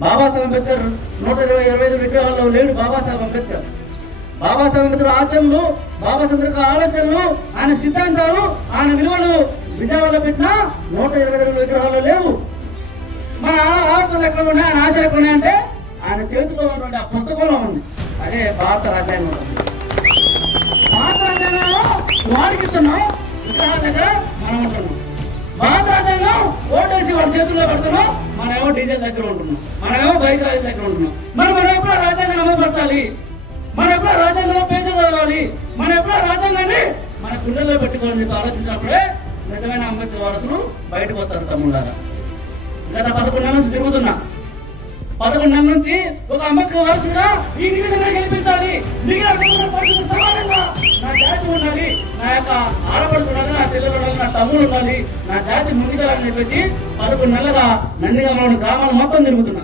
బాబాసాహెబ్ అంబేద్కర్ నూట ఇరవై ఇరవై ఐదు విగ్రహాల్లో లేడు బాబాసాహెబ్ అంబేద్కర్. బాబాసాహెబ్ అంబేద్కర్ ఆచరణలు బాబాసాహెబ్ ఆలోచనలు ఆయన సిద్ధాంతాలు ఆయన విలువలు విజయవాడలో పెట్టిన నూట ఇరవై ఐదు విగ్రహాల్లో లేవు. మన ఆలోచనలు ఎక్కడ ఉన్నాయి ఆయన ఆశలు ఎక్కడ ఉన్నాయంటే ఆయన చేతిలో ఉన్నటువంటి ఆ పుస్తకంలో ఉంది. అదే భారత రాజ్యాంగం భారత రాజ్యాంగంలో వారికి ఇస్తున్నాం విగ్రహాల దగ్గర మనం ఉంటున్నాం. భారత మన చేతుల్లో పెడుతున్నాం మనమేమో డీజిల్ దగ్గర ఉంటున్నాం. మనమేమో బైక్ రైలు దగ్గర ఉంటున్నాం. మరి మనం ఎప్పుడో రాజ్యాంగం అమలుపరచాలి? మనం ఎప్పుడో ఆ రాజ్యాంగంలో పేద చదవాలి? మనం ఎప్పుడో రాజ్యాంగాన్ని మన గుండెల్లో పెట్టుకోవాలని చెప్పి ఆలోచించినప్పుడే నిజమైన అంబేద్కర్ వారసులు బయటకు వస్తారు తమ్ముళ్ళారా. గత పదకొండు నెలల నుంచి తిరుగుతున్నా. పదకొండు నెలల నుంచి ఒక అంబేద్కర్ వారసుగా ఈ నివేదన గెలిపించాలి. మిగిలిన అందరూ సమానంగా నా జాతి ఉండాలి. నా యొక్క ఆడపడుచు ఉండాలి నా చెల్లెలు ఉండాలి నా తమ్ముడు ఉండాలి నా జాతి ముందుగా అని చెప్పేసి పదకొండు నెలలుగా నందిగామలోని గ్రామాలు మొత్తం తిరుగుతున్నా.